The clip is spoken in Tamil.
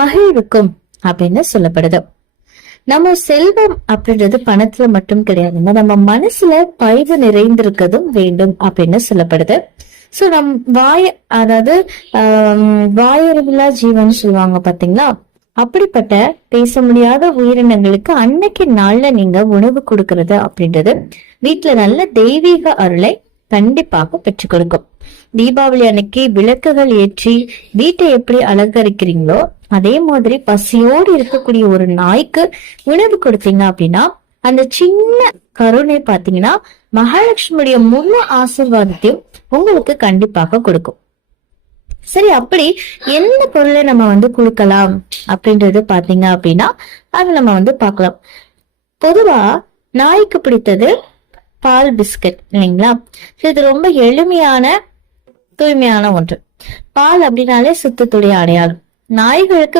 மகிழ்வுக்கும் அப்படின்னு சொல்லப்படுது. நம்ம செல்வம் அப்படின்றது பணத்துல மட்டும் கிடையாதுங்க நம்ம மனசுல பைவு நிறைந்திருக்கதும் வேண்டும் அப்படின்னு சொல்லப்படுது. சோ நம் வாய அதாவது ஆஹ் வாயறிவில்லா ஜீவன் சொல்லுவாங்க பாத்தீங்களா? அப்படிப்பட்ட பேச முடியாத உயிரினங்களுக்கு அன்னைக்கு நாள்ல நீங்க உணவு கொடுக்கறது அப்படின்றது. வீட்டுல நல்ல தெய்வீக அருளை கண்டிப்பாக பெற்றுக் கொடுக்கும். தீபாவளி அன்னைக்கு விளக்குகள் ஏற்றி வீட்டை எப்படி அலங்கரிக்கிறீங்களோ அதே மாதிரி பசியோடு இருக்கக்கூடிய ஒரு நாய்க்கு உணவு கொடுத்தீங்க அப்படின்னா அந்த சின்ன கருணை பாத்தீங்கன்னா மகாலட்சுமியுடைய முழு ஆசீர்வாதத்தையும் உங்களுக்கு கண்டிப்பாக கொடுக்கும். சரி அப்படி எந்த பொருளை நம்ம வந்து கொடுக்கலாம் அப்படின்றது பாத்தீங்க அப்படின்னா அதை நம்ம வந்து பார்க்கலாம். பொதுவா நாய்க்கு பிடித்தது பால் பிஸ்கட் இல்லைங்களா? இது ரொம்ப எளிமையான தூய்மையான ஒன்று. பால் அப்படின்னாலே சுத்தத்துடைய அடையாளம். நாய்களுக்கு